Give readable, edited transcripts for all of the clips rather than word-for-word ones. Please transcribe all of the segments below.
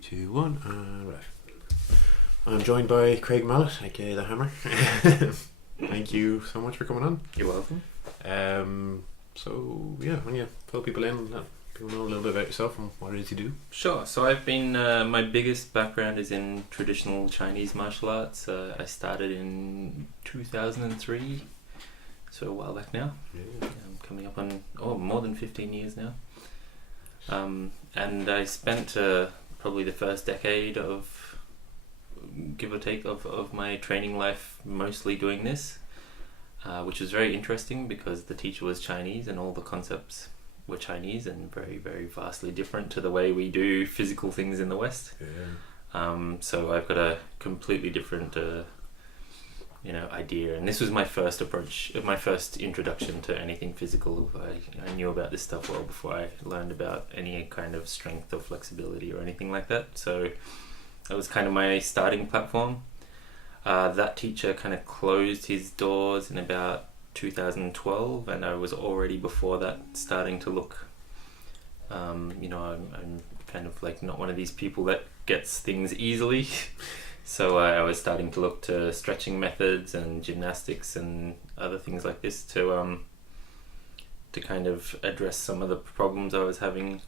2, 1, right. I'm joined by Craig Mallet, aka The Hammer. Thank you so much for coming on. You're welcome. So yeah, when you fill people in, let people know a little bit about yourself and what it is you do. Sure. So I've been, my biggest background is in traditional Chinese martial arts. I started in 2003, so a while back now. Yeah. I'm coming up on more than 15 years now. And I spent probably the first decade of, give or take, of my training life mostly doing this, which was very interesting because the teacher was Chinese and all the concepts were Chinese and very, very vastly different to the way we do physical things in the West. Yeah. So I've got a completely different idea, and this was my first approach, my first introduction to anything physical. I knew about this stuff well before I learned about any kind of strength or flexibility or anything like that, so that was kind of my starting platform. That teacher kind of closed his doors in about 2012, and I was already before that starting to look, I'm kind of like not one of these people that gets things easily. So I was starting to look to stretching methods and gymnastics and other things like this to kind of address some of the problems I was having,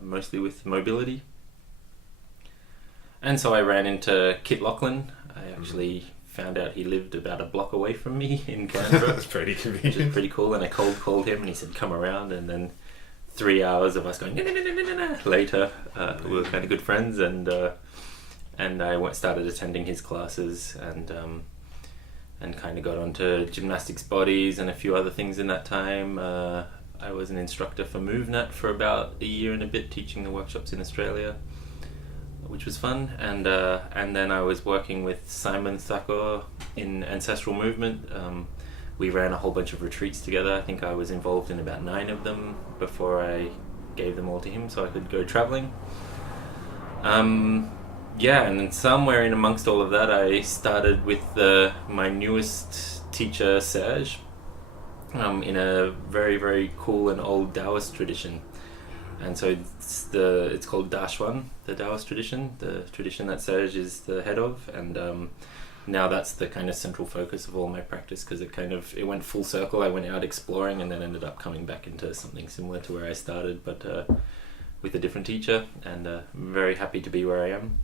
mostly with mobility. And so I ran into Kit Lachlan. I actually found out he lived about a block away from me in Canberra. That's pretty convenient. Which is pretty cool. And I cold called him and he said, come around. And then 3 hours of us going, no. Later, we were kind of good friends, and I started attending his classes and kind of got onto gymnastics bodies and a few other things in that time. I was an instructor for MoveNet for about a year and a bit, teaching the workshops in Australia, which was fun. And then I was working with Simon Thakur in Ancestral Movement. We ran a whole bunch of retreats together. I think I was involved in about 9 of them before I gave them all to him so I could go traveling. Yeah, and then somewhere in amongst all of that, I started with my newest teacher, Serge, in a very, very cool and old Daoist tradition. And so it's called Da Xuan, the Daoist tradition, the tradition that Serge is the head of. And now that's the kind of central focus of all my practice, because it went full circle. I went out exploring and then ended up coming back into something similar to where I started, but with a different teacher. And I'm very happy to be where I am.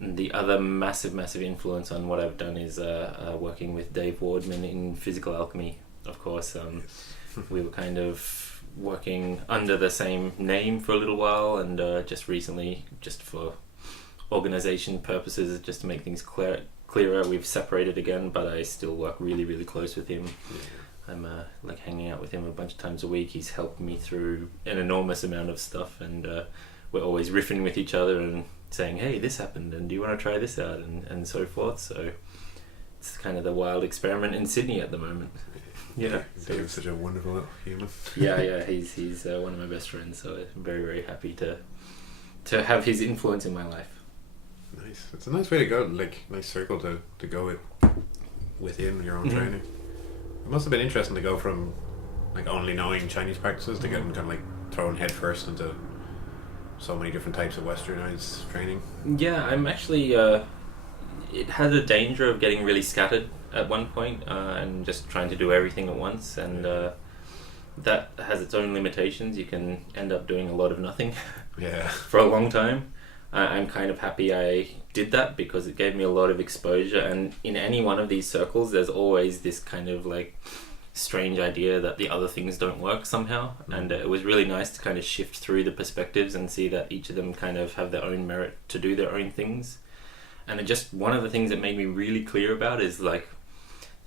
The other massive influence on what I've done is working with Dave Wardman in Physical Alchemy, of course. We were kind of working under the same name for a little while, and just recently, just for organization purposes, just to make things clearer, we've separated again, but I still work really, really close with him. Yeah. I'm hanging out with him a bunch of times a week. He's helped me through an enormous amount of stuff, and we're always riffing with each other and saying, hey, this happened, and do you want to try this out, and so forth. So it's kind of the wild experiment in Sydney at the moment. Yeah, Dave's such a wonderful little human. yeah, he's one of my best friends, so I'm very, very happy to have his influence in my life. Nice. It's a nice way to go, nice circle to go within your own training. It must have been interesting to go from only knowing Chinese practices to getting kind of thrown head first into so many different types of westernized training. Yeah, I'm actually it had a danger of getting really scattered at one point, and just trying to do everything at once, and that has its own limitations. You can end up doing a lot of nothing for a long time. I'm kind of happy I did that because it gave me a lot of exposure, and in any one of these circles there's always this kind of strange idea that the other things don't work somehow, and it was really nice to kind of shift through the perspectives and see that each of them kind of have their own merit to do their own things. And one of the things that made me really clear about is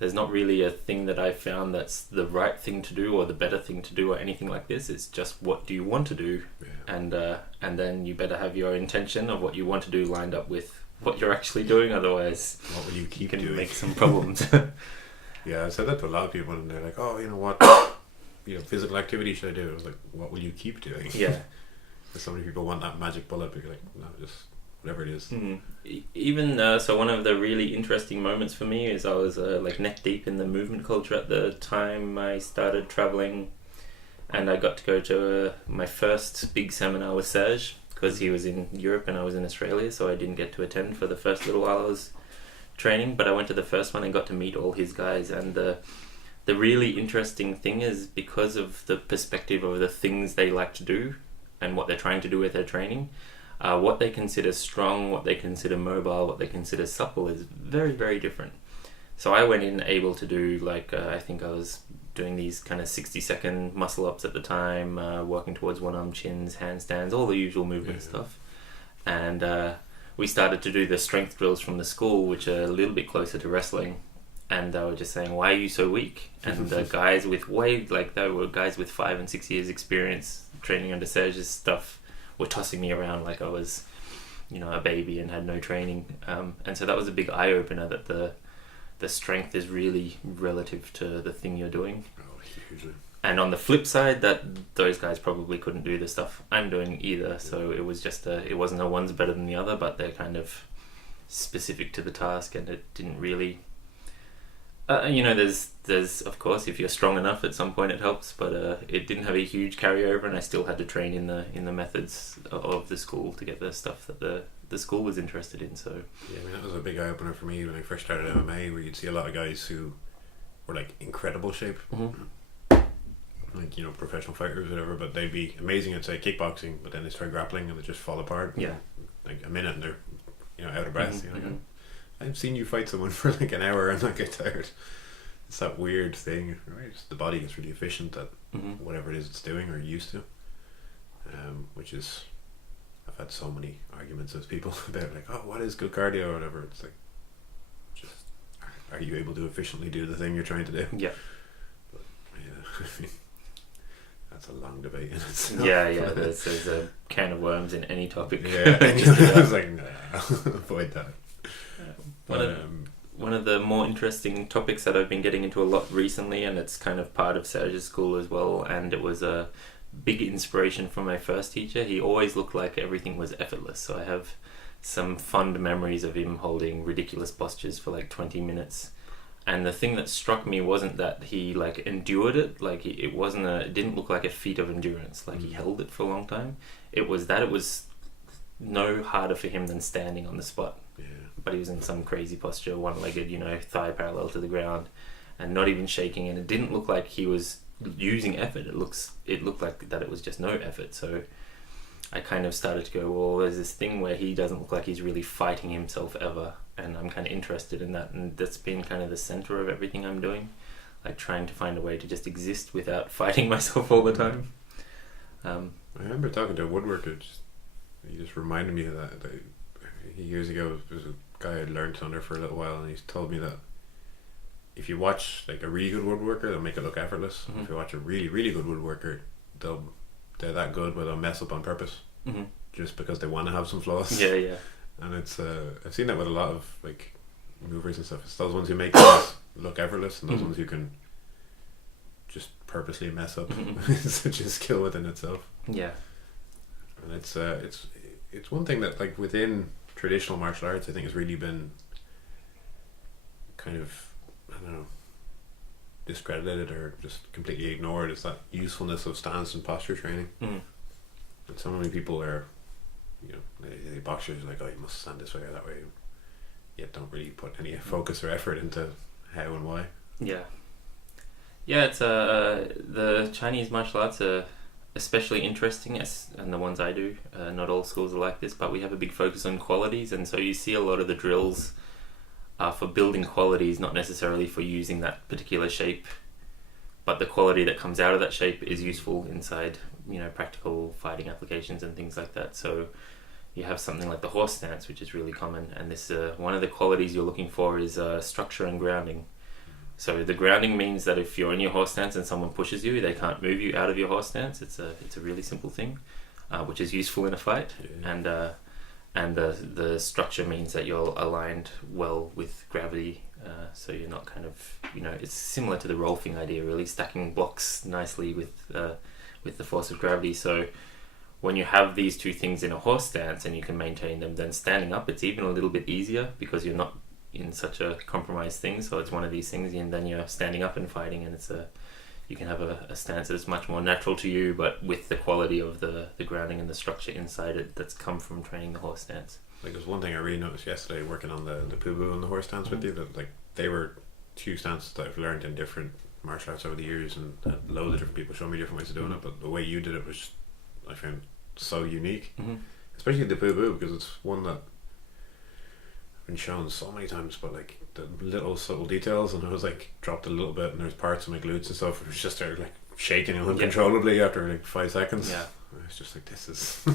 there's not really a thing that I found that's the right thing to do or the better thing to do or anything like this. It's just, what do you want to do? Yeah. And then you better have your intention of what you want to do lined up with what you're actually doing, otherwise what will you keep doing? Can make some problems. Yeah, I said that to a lot of people, and they're like, "Oh, you know what? Physical activity should I do?" I was like, "What will you keep doing?" Yeah. So many people want that magic bullet, but you're like, "No, just whatever it is." Even so, one of the really interesting moments for me is I was neck deep in the movement culture at the time I started traveling, and I got to go to my first big seminar with Serge. because he was in Europe and I was in Australia, so I didn't get to attend for the first little while I was training, but I went to the first one and got to meet all his guys. And the really interesting thing is, because of the perspective of the things they like to do and what they're trying to do with their training, what they consider strong, what they consider mobile, what they consider supple is very, very different. So I went in able to do like, I think I was doing these kind of 60-second muscle ups at the time, working towards one-arm chins, handstands, all the usual movement stuff. And we started to do the strength drills from the school, which are a little bit closer to wrestling. And they were just saying, why are you so weak? And the guys with they were guys with 5 and 6 years experience training under Serge's stuff were tossing me around like I was, a baby and had no training. And so that was a big eye-opener, that the strength is really relative to the thing you're doing. Oh, hugely. And on the flip side, that those guys probably couldn't do the stuff I'm doing either. So it was just it wasn't a one's better than the other, but they're kind of specific to the task, and it didn't really. There's of course, if you're strong enough, at some point it helps, but it didn't have a huge carryover, and I still had to train in the methods of the school to get the stuff that the school was interested in. So yeah, I mean, that was a big eye opener for me when I first started MMA, where you'd see a lot of guys who were like incredible shape, like professional fighters, or whatever, but they'd be amazing at say kickboxing, but then they start grappling and they just fall apart. Yeah, like a minute and they're out of breath. I've seen you fight someone for like an hour and not get tired. It's that weird thing, right? It's the body gets really efficient at whatever it is it's doing or used to, which is, I've had so many arguments with people about like, oh, what is good cardio or whatever. It's like, just are you able to efficiently do the thing you're trying to do? Yeah. But, yeah, I mean, that's a long debate in itself. Yeah. There's a can of worms in any topic. Yeah, I was like, nah, avoid that. One of the more interesting topics that I've been getting into a lot recently, and it's kind of part of Serge's school as well, and it was a big inspiration from my first teacher. He always looked like everything was effortless, so I have some fond memories of him holding ridiculous postures for like 20 minutes. And the thing that struck me wasn't that he like endured it, like it didn't look like a feat of endurance, like he held it for a long time. It was no harder for him than standing on the spot. Yeah. But he was in some crazy posture, one-legged, thigh parallel to the ground, and not even shaking, and it didn't look like he was using effort. It looked like that it was just no effort. So I kind of started to go, well, there's this thing where he doesn't look like he's really fighting himself ever, and I'm kind of interested in that, and that's been kind of the center of everything I'm doing, like trying to find a way to just exist without fighting myself all the time. I remember talking to a woodworker, he just reminded me of that. Years ago, there was a guy I'd learned under for a little while, and he's told me that if you watch like a really good woodworker, they'll make it look effortless. If you watch a really, really good woodworker, they're that good, but they'll mess up on purpose, just because they want to have some flaws. Yeah. And it's I've seen that with a lot of like movers and stuff. It's those ones who make things look effortless, and those ones who can just purposely mess up. It's such a skill within itself. Yeah. And it's one thing that like within traditional martial arts, I think has really been kind of, I don't know, discredited or just completely ignored, is that usefulness of stance and posture training. And so many people are, the boxers are like, oh, you must stand this way or that way, yet don't really put any focus or effort into how and why. Yeah, it's the Chinese martial arts are especially interesting, and the ones I do, not all schools are like this, but we have a big focus on qualities, and so you see a lot of the drills are for building qualities, not necessarily for using that particular shape, but the quality that comes out of that shape is useful inside practical fighting applications and things like that. So you have something like the horse stance, which is really common, and this one of the qualities you're looking for is structure and grounding. So the grounding means that if you're in your horse stance and someone pushes you, they can't move you out of your horse stance. It's a really simple thing, which is useful in a fight. Yeah. And the structure means that you're aligned well with gravity, so you're not kind of it's similar to the rolfing idea, really, stacking blocks nicely with the force of gravity. So when you have these two things in a horse stance and you can maintain them, then standing up it's even a little bit easier because you're not in such a compromised thing. So it's one of these things, and then you're standing up and fighting, and you can have a stance that's much more natural to you, but with the quality of the grounding and the structure inside it that's come from training the horse stance. Like, there's one thing I really noticed yesterday working on the poo-boo and the horse stance with you, that like they were two stances that I've learned in different martial arts over the years, and loads of different people show me different ways of doing it, but the way you did it was, I found, so unique. Especially the poo-boo, because it's one that I've been shown so many times, but like the little subtle details, and I was like dropped a little bit and there's parts of my glutes and stuff, it was just started like shaking uncontrollably after like 5 seconds. It's just like, this is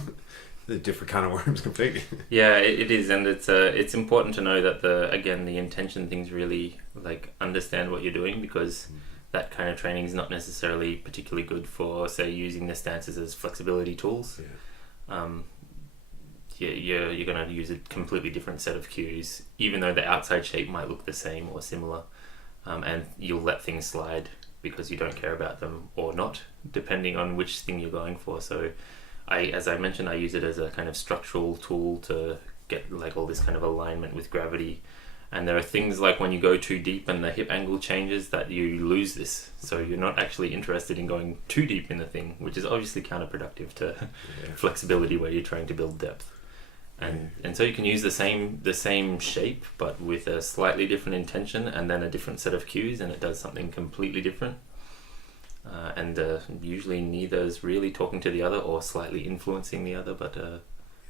a different kind of worms completely. It is, and it's important to know that the intention things really like understand what you're doing, because that kind of training is not necessarily particularly good for, say, using the stances as flexibility tools. You're going to use a completely different set of cues, even though the outside shape might look the same or similar, and you'll let things slide because you don't care about them or not, depending on which thing you're going for. So as I mentioned, I use it as a kind of structural tool to get like all this kind of alignment with gravity. And there are things like when you go too deep and the hip angle changes that you lose this. So you're not actually interested in going too deep in the thing, which is obviously counterproductive to flexibility where you're trying to build depth. And so you can use the same shape but with a slightly different intention and then a different set of cues, and it does something completely different. And usually neither is really talking to the other or slightly influencing the other, but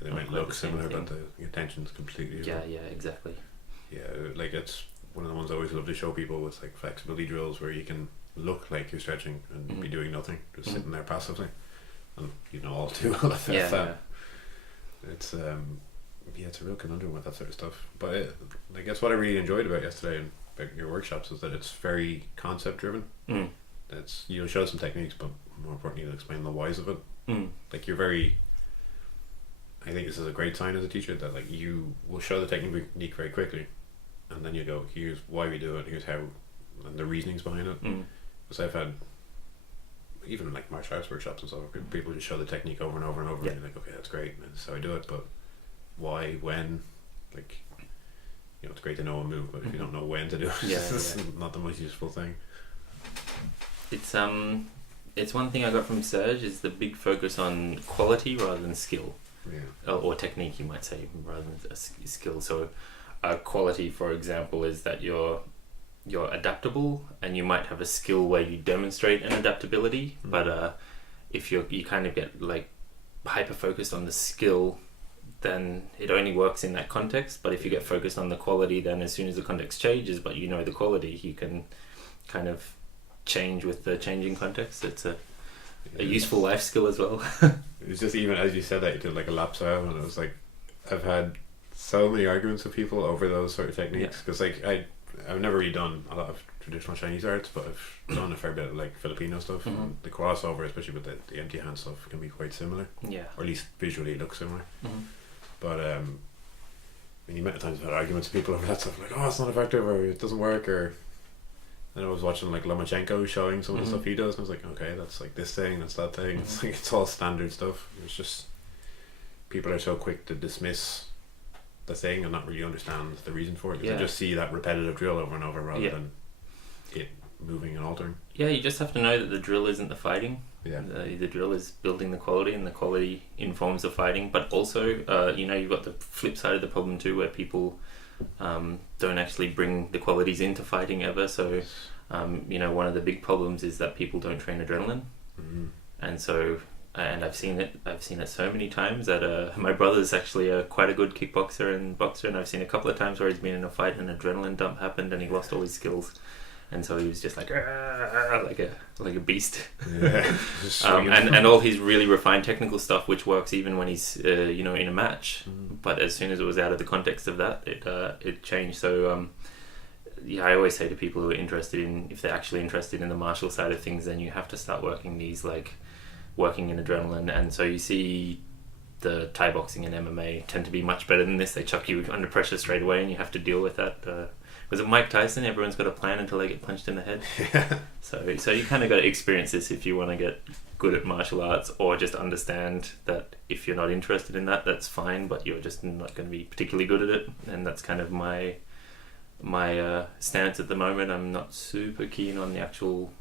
they might look similar, but the intention is completely different. Exactly. Like it's one of the ones I always love to show people with like flexibility drills, where you can look like you're stretching and be doing nothing, just sitting there passively, and you know all too well that. It's it's a real conundrum with that sort of stuff. But I guess what I really enjoyed about yesterday and about your workshops is that it's very concept driven. It's, you'll show some techniques, but more importantly you'll explain the whys of it. Like, you're very, I think this is a great sign as a teacher, that like you will show the technique very quickly, and then you go, here's why we do it, here's how, and the reasonings behind it. Because I've had even like martial arts workshops and stuff, people just show the technique over and over and over, and you're like, okay, that's great, that's how I do it, but why, when, like, you know, it's great to know a move, but if you don't know when to do it, it's not the most useful thing. It's one thing I got from Serge is the big focus on quality rather than skill, or technique, you might say, rather than skill. So quality, for example, is that you're adaptable, and you might have a skill where you demonstrate an adaptability, but if you kind of get like hyper focused on the skill, then it only works in that context. But if you get focused on the quality, then as soon as the context changes but you know the quality, you can kind of change with the changing context. It's a useful life skill as well. It was just, even as you said that, you did like a lapse out, and it was like, I've had so many arguments with people over those sort of techniques, because like I've never really done a lot of traditional Chinese arts, but I've done a fair bit of like Filipino stuff, and the crossover, especially with the empty hand stuff, can be quite similar, or at least visually look similar. But many times I've had arguments with people over that stuff, like, oh, it's not effective, or it doesn't work, or then I was watching like Lomachenko showing some of the stuff he does, and I was like, okay, that's like this thing, that's that thing. It's like, it's all standard stuff. It's just people are so quick to dismiss the thing and not really understand the reason for it. They just see that repetitive drill over and over rather than it moving and altering. You just have to know that the drill isn't the fighting. The drill is building the quality, and the quality informs the fighting. But also, you've got the flip side of the problem too, where people don't actually bring the qualities into fighting ever. So one of the big problems is that people don't train adrenaline, and so I've seen it so many times that my brother's actually quite a good kickboxer and boxer, and I've seen a couple of times where he's been in a fight and an adrenaline dump happened and he lost all his skills, and so he was just like a beast. And all his really refined technical stuff, which works even when he's in a match, but as soon as it was out of the context of that, it changed. So I always say to people who are if they're actually interested in the martial side of things, then you have to start working in adrenaline. And so you see the Thai boxing and MMA tend to be much better than this. They chuck you under pressure straight away and you have to deal with that. Was it Mike Tyson? Everyone's got a plan until they get punched in the head. So you kind of got to experience this if you want to get good at martial arts, or just understand that if you're not interested in that, that's fine, but you're just not going to be particularly good at it. And that's kind of my stance at the moment. I'm not super keen on the actual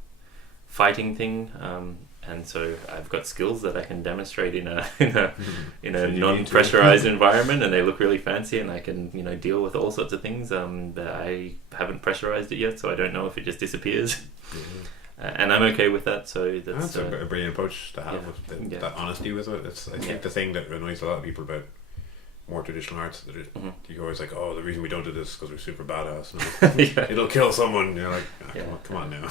fighting thing, and so I've got skills that I can demonstrate in a non-pressurized environment, and they look really fancy, and I can deal with all sorts of things. But I haven't pressurized it yet, so I don't know if it just disappears. And I'm okay with that. So that's a brilliant approach to have with that honesty with it. It's I think the thing that annoys a lot of people about more traditional arts, that you're always like, oh, the reason we don't do this is because we're super badass. And it'll kill someone. You're like, come on now.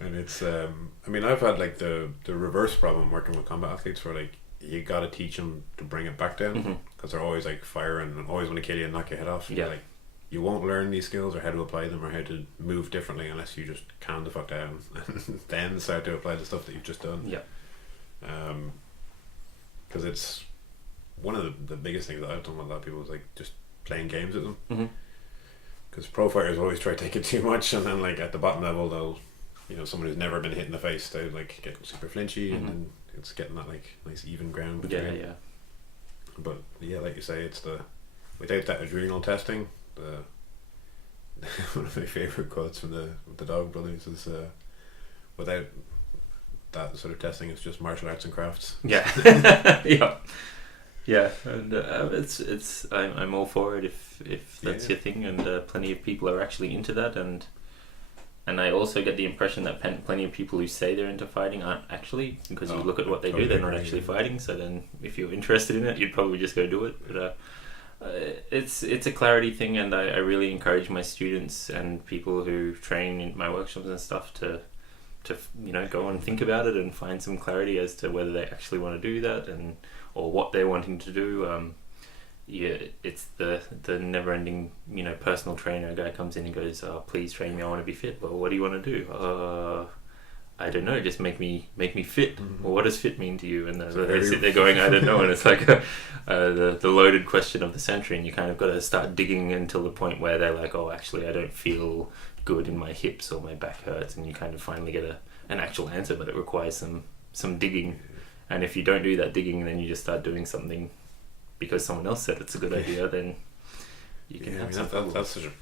And it's I mean, I've had like the reverse problem working with combat athletes, where like you got to teach them to bring it back down, because they're always like firing and always want to kill you and knock your head off. Like, you won't learn these skills or how to apply them or how to move differently unless you just calm the fuck down and then start to apply the stuff that you've just done. Because it's one of the biggest things that I've done with a lot of people is like just playing games with them. Because pro fighters always try to take it too much, and then like at the bottom level they'll someone who's never been hit in the face, they like get super flinchy, and then it's getting that like nice even ground between. But like you say, it's without that adrenal testing, one of my favourite quotes from the Dog Brothers is without that sort of testing, it's just martial arts and crafts. And it's I'm all for it if that's your thing, and plenty of people are actually into that, and I also get the impression that plenty of people who say they're into fighting aren't actually, because you look at what they do, they're not actually fighting. So then if you're interested in it, you'd probably just go do it. But it's a clarity thing, and I really encourage my students and people who train in my workshops and stuff to go and think about it and find some clarity as to whether they actually want to do that or what they're wanting to do. It's the never-ending personal trainer guy comes in and goes, oh, please train me, I want to be fit. Well, what do you want to do? I don't know, just make me fit. Well, what does fit mean to you? And they sit there going, I don't know. And it's like the loaded question of the century, and you kind of got to start digging until the point where they're like, oh, actually I don't feel good in my hips or my back hurts, and you kind of finally get an actual answer, but it requires some digging. And if you don't do that digging, then you just start doing something because someone else said it's a good idea, then you can have that's such a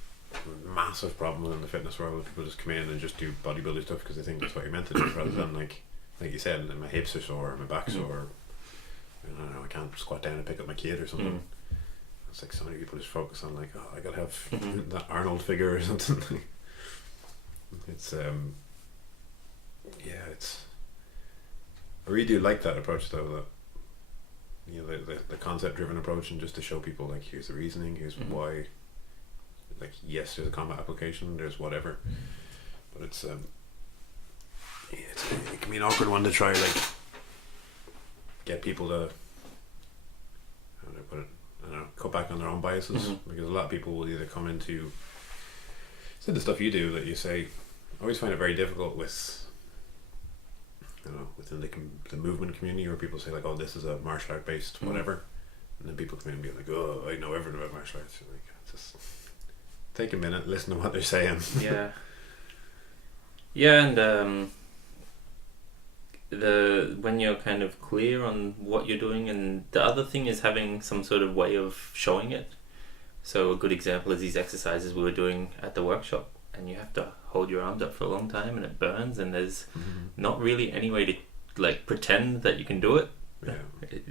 massive problem in the fitness world. People just come in and just do bodybuilding stuff because they think that's what you're meant to do, rather than like you said, my hips are sore, my back's sore, I don't know, I can't squat down and pick up my kid or something. It's like so many people just focus on like, oh, I gotta have that Arnold figure or something. It's I really do like that approach though, that the concept driven approach, and just to show people like, here's the reasoning, here's why, like, yes, there's a combat application, there's whatever, but it can be an awkward one to try like get people to, how do I put it, I don't know, cut back on their own biases, because a lot of people will either come into the stuff you do that you say. I always find it very difficult with, within the movement community, where people say like, oh, this is a martial art based whatever, and then people come in and be like, oh, I know everything about martial arts. You're like, just take a minute, listen to what they're saying. And when you're kind of clear on what you're doing, and the other thing is having some sort of way of showing it. So a good example is these exercises we were doing at the workshop, and you have to hold your arms up for a long time and it burns, and there's not really any way to like pretend that you can do it.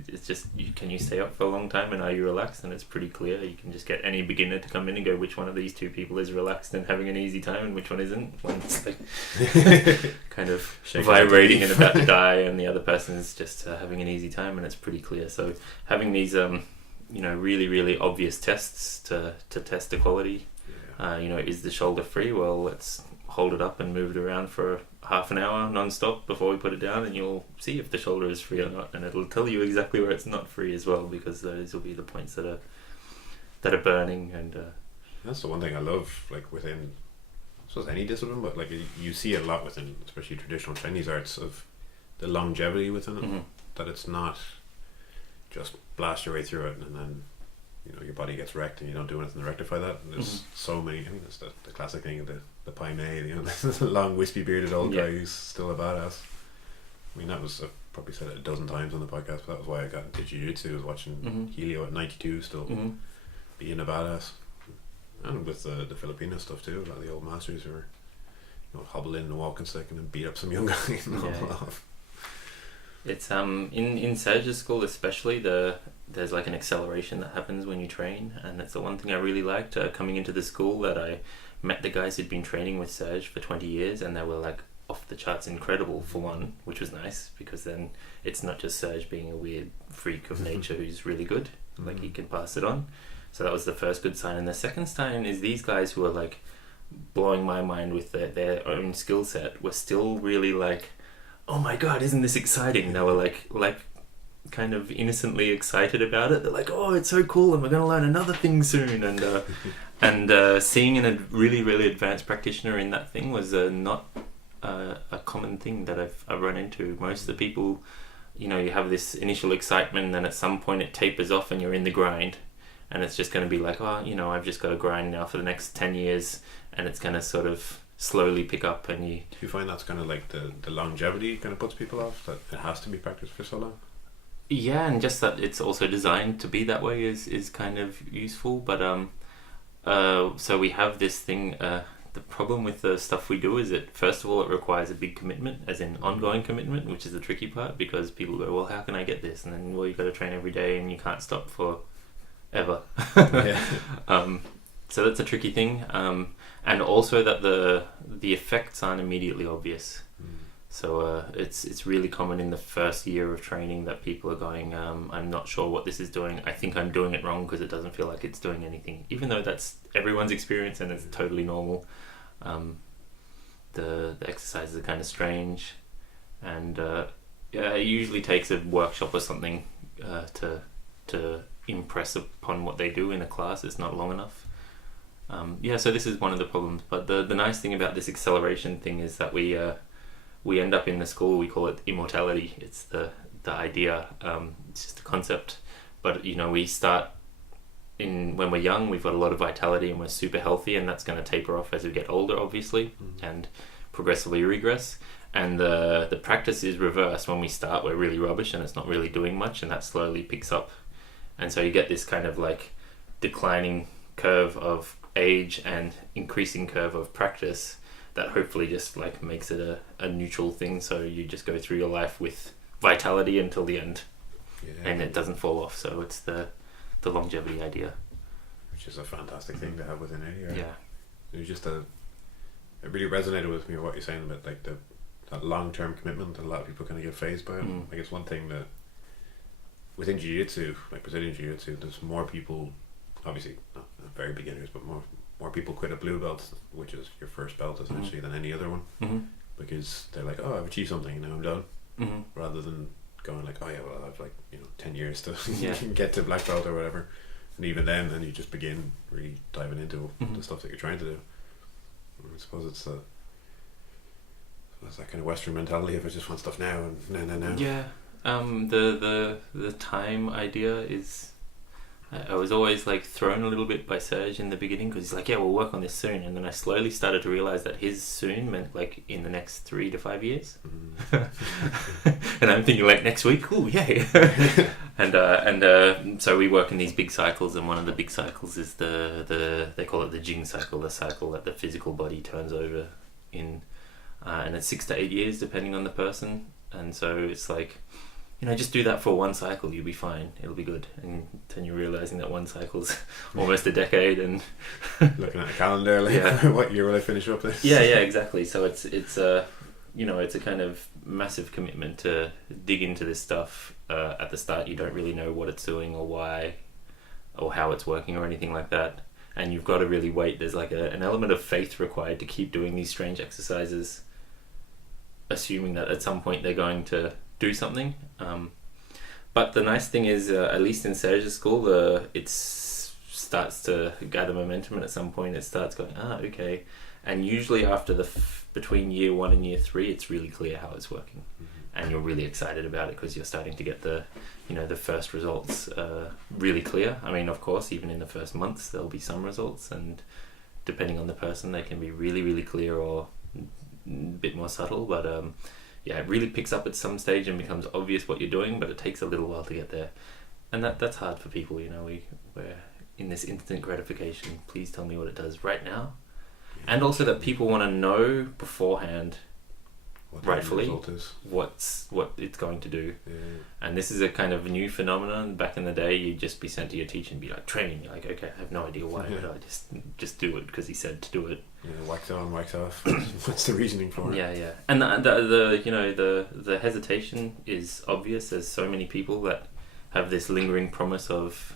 It's just, can you stay up for a long time, and are you relaxed? And it's pretty clear. You can just get any beginner to come in and go, which one of these two people is relaxed and having an easy time, and which one isn't. One's like kind of vibrating and about to die, and the other person is just having an easy time, and it's pretty clear. So having these really, really obvious tests to test the quality. Is the shoulder free? Well, let's hold it up and move it around for half an hour non-stop before we put it down, and you'll see if the shoulder is free or not, and it'll tell you exactly where it's not free as well, because those will be the points that are burning. And that's the one thing I love, like within, I suppose, any discipline, but like you see it a lot within, especially traditional Chinese arts, of the longevity within it, that it's not just blast your way through it and then your body gets wrecked and you don't do anything to rectify that. And there's so many. I mean, it's the classic thing of the Pai Mei, the long wispy bearded old guy who's still a badass. I mean, that was, I've probably said it a dozen times on the podcast, but that was why I got into jiu-jitsu, was watching Helio at 92 still being a badass. And with the Filipino stuff too, a lot of the old masters who were hobble in and walking stick and then beat up some young guy and all off. It's in Serge's school especially, there's like an acceleration that happens when you train, and that's the one thing I really liked coming into the school, that I met the guys who'd been training with Serge for 20 years, and they were like off the charts incredible for one, which was nice, because then it's not just Serge being a weird freak of nature who's really good, like he can pass it on. So that was the first good sign. And the second sign is these guys who are like blowing my mind with their own skill set were still really like, oh my god, isn't this exciting? They were like kind of innocently excited about it. They're like, oh, it's so cool, and we're going to learn another thing soon. And seeing a really, really advanced practitioner in that thing was not a common thing that I've run into. Most of the people, you know, you have this initial excitement, and then at some point it tapers off and you're in the grind, and it's just going to be like, oh, you know, I've just got to grind now for the next 10 years, and it's going to sort of slowly pick up. And do you find that's kind of like the longevity kind of puts people off, that it has to be practiced for so long? Yeah, and just that it's also designed to be that way is kind of useful. But so we have this thing, the problem with the stuff we do is that first of all it requires a big commitment, as in ongoing commitment, which is the tricky part, because people go, well, how can I get this? And then, well, you've got to train every day and you can't stop for ever. So that's a tricky thing, and also that the effects aren't immediately obvious. So it's really common in the first year of training that people are going, I'm not sure what this is doing. I think I'm doing it wrong because it doesn't feel like it's doing anything, even though that's everyone's experience and it's totally normal. The exercises are kind of strange, and it usually takes a workshop or something to impress upon what they do in a class. It's not long enough. So this is one of the problems, but the nice thing about this acceleration thing is that we end up in the school, we call it immortality. It's the idea, it's just a concept, but you know, we start when we're young, we've got a lot of vitality and we're super healthy, and that's going to taper off as we get older, obviously, and progressively regress. And the practice is reversed. When we start, we're really rubbish and it's not really doing much, and that slowly picks up, and so you get this kind of like declining curve of age and increasing curve of practice that hopefully just like makes it a neutral thing, so you just go through your life with vitality until the end, and it doesn't fall off. So it's the longevity idea, which is a fantastic thing to have within it. Yeah, it was just it really resonated with me what you're saying about like that long-term commitment that a lot of people kind of get phased by. I guess one thing that within jiu-jitsu, like Brazilian jiu-jitsu, there's more people, obviously not very beginners, but more people quit a blue belt, which is your first belt essentially, than any other one, because they're like, oh, I've achieved something and now I'm done, rather than going like, oh yeah, well, I've like 10 years to get to black belt or whatever. And even then you just begin really diving into the stuff that you're trying to do. I suppose it's that kind of Western mentality of I just want stuff now and now. Yeah. The time idea is, I was always like thrown a little bit by Serge in the beginning, because he's like, yeah, we'll work on this soon, and then I slowly started to realize that his soon meant like in the next 3 to 5 years. And I'm thinking like next week, ooh, yay. and so we work in these big cycles, and one of the big cycles is they call it the Jing cycle, the cycle that the physical body turns over in, and it's 6 to 8 years depending on the person. And so it's like, just do that for one cycle, you'll be fine, it'll be good. And then you're realizing that one cycle's almost a decade, and looking at a calendar, like what year will I finish up this? Yeah, exactly. So it's it's a kind of massive commitment to dig into this stuff. At the start, you don't really know what it's doing or why or how it's working or anything like that, and you've got to really wait. There's like an element of faith required to keep doing these strange exercises, assuming that at some point they're going to do something. But the nice thing is, at least in Serge's school, it starts to gather momentum, and at some point it starts going, okay. And usually after between year 1 and year 3, it's really clear how it's working, and you're really excited about it because you're starting to get the first results really clear. I mean, of course, even in the first months there'll be some results, and depending on the person, they can be really, really clear or a bit more subtle, but it really picks up at some stage and becomes obvious what you're doing, but it takes a little while to get there, and that's hard for people. We're in this instant gratification. Please tell me what it does right now. and also that people want to know beforehand, what the rightfully, result is. what it's going to do. Yeah. And this is a kind of new phenomenon. Back in the day, you'd just be sent to your teacher and be like, train. You're like, okay, I have no idea why, but I just do it because he said to do it. Yeah, wax on, wax off. What's the reasoning for it? Yeah. And the hesitation is obvious. There's so many people that have this lingering promise of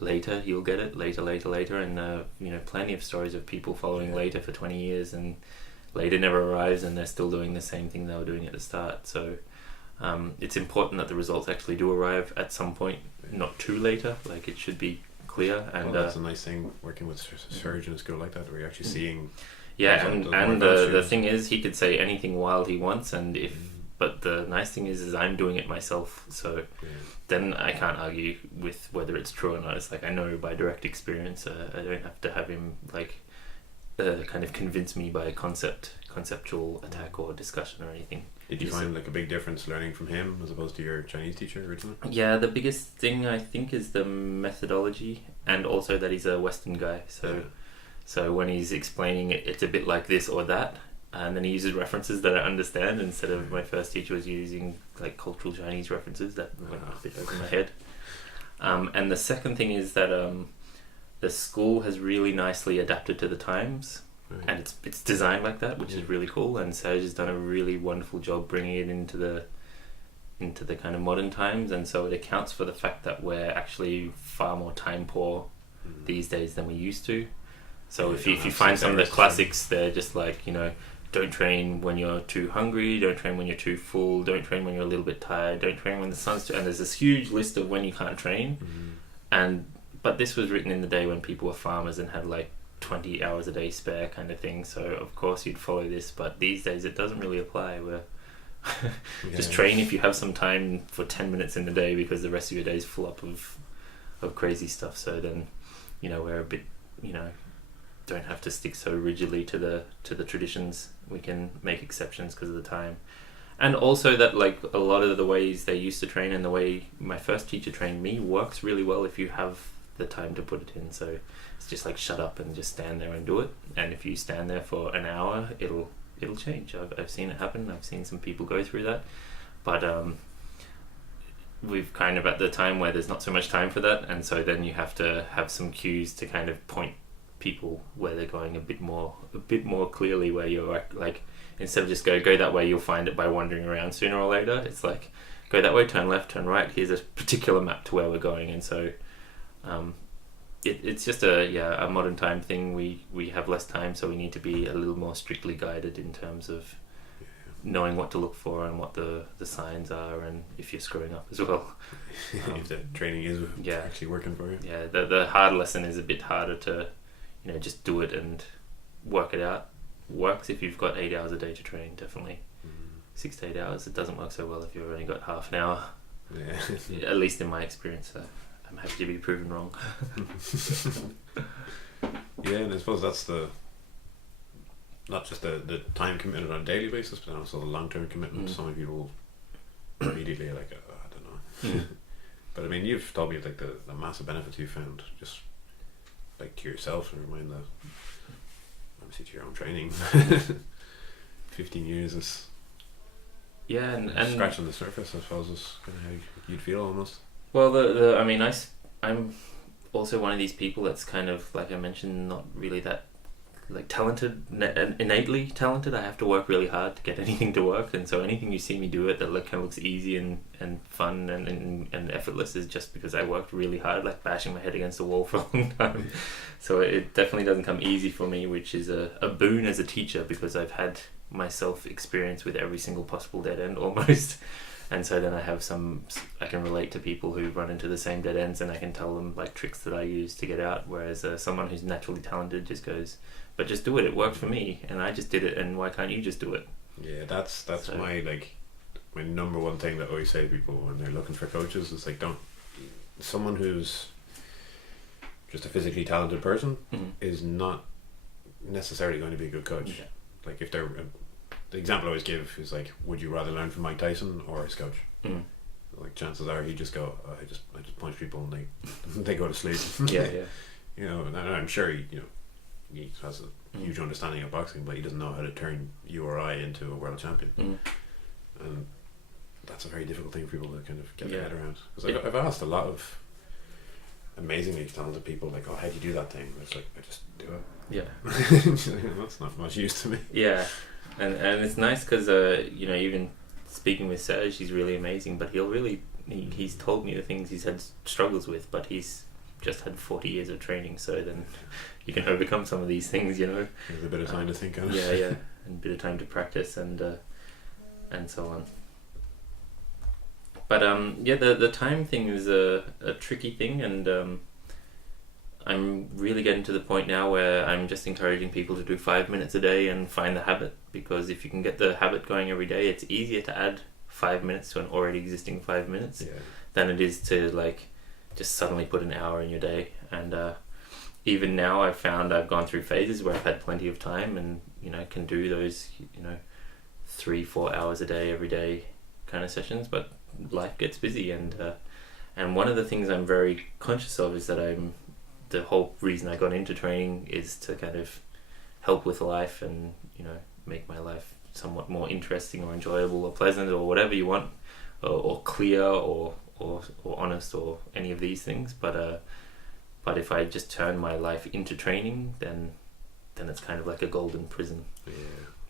later you'll get it, later, and plenty of stories of people following later for 20 years and later never arrives and they're still doing the same thing they were doing at the start. So it's important that the results actually do arrive at some point, not too later. Like, it should be clear. And that's a nice thing working with Serge in a school like that, where you're actually seeing. Yeah, and the thing is, he could say anything wild he wants, and but the nice thing is I'm doing it myself, so then I can't argue with whether it's true or not. It's like, I know by direct experience. I don't have to have him like kind of convince me by a conceptual attack or discussion or anything. Did you find like a big difference learning from him as opposed to your Chinese teacher originally? Yeah, the biggest thing I think is the methodology, and also that he's a Western guy. So when he's explaining it, it's a bit like this or that, and then he uses references that I understand instead of my first teacher was using like cultural Chinese references that went a bit over my head. And the second thing is that the school has really nicely adapted to the times, and it's designed like that, which is really cool. And Serge has done a really wonderful job bringing it into the kind of modern times, and so it accounts for the fact that we're actually far more time poor these days than we used to. So if you find some of the classics, they're just like, don't train when you're too hungry, don't train when you're too full, don't train when you're a little bit tired, don't train when the sun's too... And there's this huge list of when you can't train. But this was written in the day when people were farmers and had like 20 hours a day spare kind of thing. So of course you'd follow this, but these days it doesn't really apply. We're just train if you have some time for 10 minutes in the day, because the rest of your day is full up of crazy stuff. So then, we're a bit, don't have to stick so rigidly to the traditions. We can make exceptions because of the time. And also that like a lot of the ways they used to train and the way my first teacher trained me works really well if you have the time to put it in. So it's just like shut up and just stand there and do it. And if you stand there for an hour, it'll change. I've seen it happen. I've seen some people go through that. But we've kind of at the time where there's not so much time for that, and so then you have to have some cues to kind of point people where they're going a bit more clearly, where you're like instead of just go that way, you'll find it by wandering around sooner or later. It's like, go that way, turn left, turn right, here's a particular map to where we're going. And so it's just a modern time thing. We have less time, so we need to be a little more strictly guided in terms of knowing what to look for and what the signs are, and if you're screwing up as well. If the training is actually working for you. Yeah, the hard lesson is a bit harder to just do it and work it out. Works if you've got 8 hours a day to train, definitely. 6 to 8 hours. It doesn't work so well if you've only got half an hour. Yeah. At least in my experience. So I'm happy to be proven wrong. Yeah, and I suppose that's not just the time commitment on a daily basis, but then also the long-term commitment. Some people immediately like, I don't know. But I mean, you've told me like the massive benefits you found just like to yourself, and remind that obviously to your own training. 15 years is and scratching the surface, I suppose, is kind of how you'd feel almost. Well, I'm also one of these people that's kind of, like I mentioned, not really that like talented, innately talented. I have to work really hard to get anything to work, and so anything you see me do it that kind of looks easy and fun and effortless is just because I worked really hard, like bashing my head against the wall for a long time. So it definitely doesn't come easy for me, which is a boon as a teacher, because I've had myself experience with every single possible dead end almost. And so then I can relate to people who run into the same dead ends, and I can tell them like tricks that I use to get out, whereas someone who's naturally talented just goes, but just do it, it worked for me and I just did it, and why can't you just do it? Yeah, that's my my number one thing that I always say to people when they're looking for coaches is like, someone who's just a physically talented person is not necessarily going to be a good coach. Yeah. Like if they're the example I always give is like, would you rather learn from Mike Tyson or his coach? Like chances are he'd just go, I just punch people and they go to sleep. Yeah. And I'm sure he he has a huge understanding of boxing, but he doesn't know how to turn you or I into a world champion. And that's a very difficult thing for people to kind of get their head around. Because I've asked a lot of amazingly talented people, like, oh, how do you do that thing? And it's like, I just do it. Yeah. That's not much use to me. Yeah, and it's nice because you know, even speaking with Serge, he's really amazing, but he's told me the things he's had struggles with, but he's just had 40 years of training, so then you can overcome some of these things, you know. There's a bit of time to think on it. Yeah, and a bit of time to practice and so on. But the time thing is a tricky thing, and I'm really getting to the point now where I'm just encouraging people to do 5 minutes a day and find the habit, because if you can get the habit going every day, it's easier to add 5 minutes to an already existing 5 minutes than it is to like just suddenly put an hour in your day. And even now I've found I've gone through phases where I've had plenty of time and, you know, can do those, you know, 3-4 hours a day every day kind of sessions, but life gets busy, and one of the things I'm very conscious of is that the whole reason I got into training is to kind of help with life and, you know, make my life somewhat more interesting or enjoyable or pleasant or whatever you want, or clear or honest or any of these things. But if I just turn my life into training, then it's kind of like a golden prison. Yeah.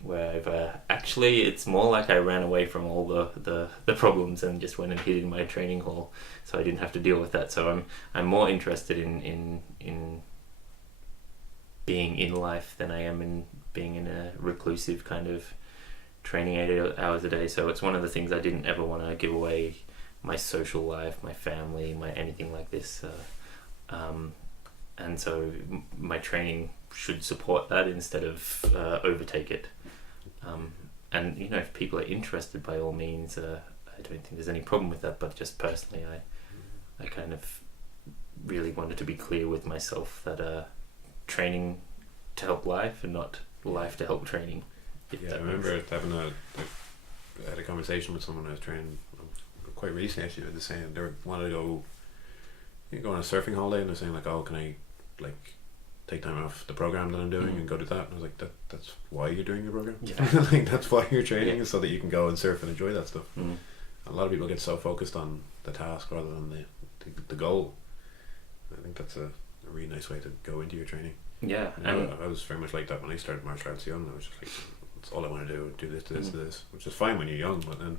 Where I've actually, it's more like I ran away from all the problems and just went and hid in my training hall, so I didn't have to deal with that. So I'm more interested in being in life than I am in being in a reclusive kind of training 8 hours a day. So it's one of the things I didn't ever want to give away, my social life, my family, my anything like this. And so my training should support that instead of overtake it. And, you know, if people are interested, by all means, I don't think there's any problem with that, but just personally, I kind of really wanted to be clear with myself that training to help life and not life to help training. Yeah, I remember I had a conversation with someone I was training quite recently, actually. They were saying they wanted to go on a surfing holiday, and they're saying like, oh, can I like take time off the program that I'm doing and go do that? And I was like, that's why you're doing your program. Like, that's why you're training, is so that you can go and surf and enjoy that stuff. A lot of people get so focused on the task rather than the goal. I think that's a really nice way to go into your training. Yeah, and I was very much like that when I started martial arts young. I was just like, that's all I want to do this, to this, to this, which is fine when you're young, but then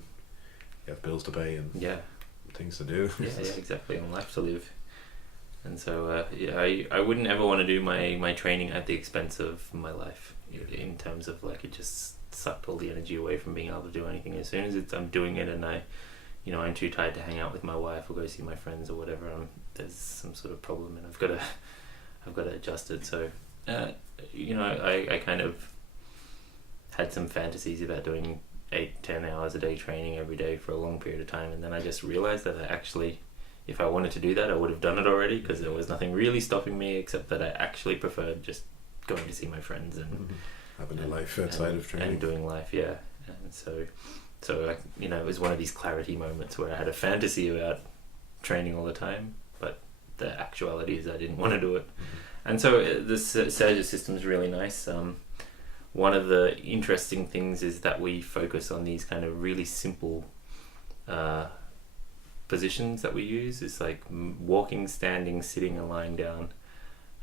you have bills to pay and things to do. Yeah, exactly, and life to live. And so I wouldn't ever want to do my training at the expense of my life, in terms of like, it just sucked all the energy away from being able to do anything. As soon as I'm doing it and I'm too tired to hang out with my wife or go see my friends or whatever, there's some sort of problem, and I've got to adjust it. So I kind of had some fantasies about doing 8-10 hours a day training every day for a long period of time, and then I just realized that if I wanted to do that, I would have done it already, because there was nothing really stopping me, except that I actually preferred just going to see my friends and having a life outside of training and doing life. And so it was one of these clarity moments where I had a fantasy about training all the time, but the actuality is I didn't want to do it. And so the Serge system is really nice. One of the interesting things is that we focus on these kind of really simple positions that we use. It's like walking, standing, sitting, and lying down.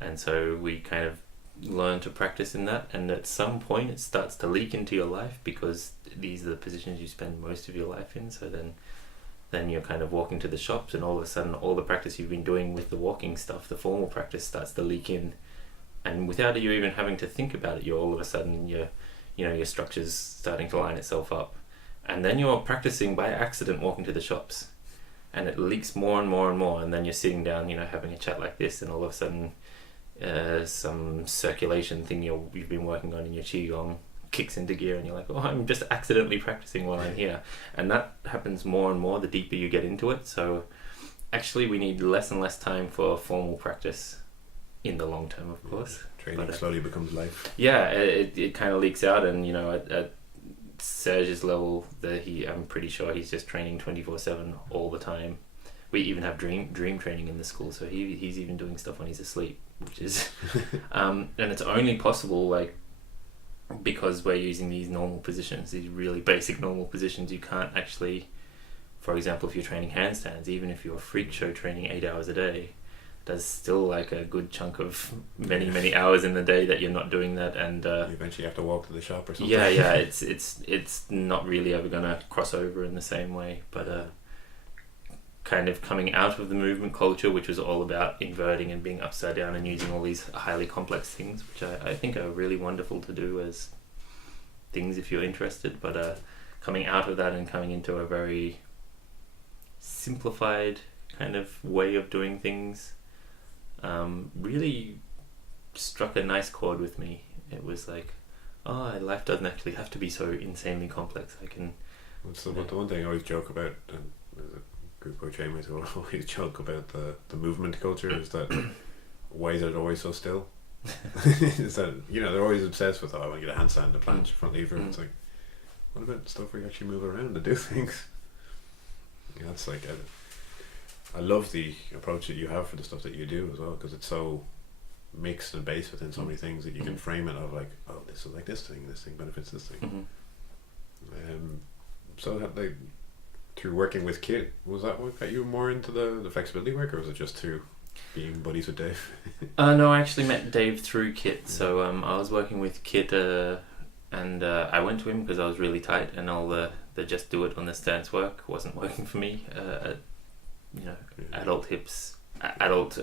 And so we kind of learn to practice in that, and at some point it starts to leak into your life, because these are the positions you spend most of your life in. So then you're kind of walking to the shops, and all of a sudden all the practice you've been doing with the walking stuff, the formal practice, starts to leak in, and without you even having to think about it, you're all of a sudden your structure's starting to line itself up, and then you're practicing by accident walking to the shops, and it leaks more and more and more, and then you're sitting down, having a chat like this, and all of a sudden some circulation thing you've been working on in your qigong kicks into gear, and you're like, oh, I'm just accidentally practicing while I'm here. And that happens more and more the deeper you get into it. So actually we need less and less time for formal practice in the long term, of course. Training slowly becomes life. Yeah, it kind of leaks out, and at Serge's level, I'm pretty sure he's just training 24/7 all the time, we even have dream training in the school, so he's even doing stuff when he's asleep, which is and it's only possible like because we're using these normal positions, these really basic normal positions. You can't actually, for example, if you're training handstands, even if you're freak show training 8 hours a day, there's still like a good chunk of many hours in the day that you're not doing that, and you eventually have to walk to the shop or something. yeah it's not really ever gonna cross over in the same way. But kind of coming out of the movement culture, which was all about inverting and being upside down and using all these highly complex things, which I think are really wonderful to do as things if you're interested, but coming out of that and coming into a very simplified kind of way of doing things really struck a nice chord with me. It was like, oh, life doesn't actually have to be so insanely complex. I can... So the one thing I always joke about, and there's a group of trainers who always joke about the movement culture, is that why is it always so still? Is that, you know, they're always obsessed with, oh, I want to get a handstand, a planche, front lever. It's like, what about stuff where you actually move around and do things? Yeah, that's like, I love the approach that you have for the stuff that you do as well, because it's so mixed and based within so many things that you can frame it of like, oh, this is like this thing benefits this thing. So like, through working with Kit, was that what got you more into the flexibility work, or was it just through being buddies with Dave? No, I actually met Dave through Kit. So I was working with Kit, and I went to him because I was really tight, and all the just do it on the stance work wasn't working for me. Adult hips, adult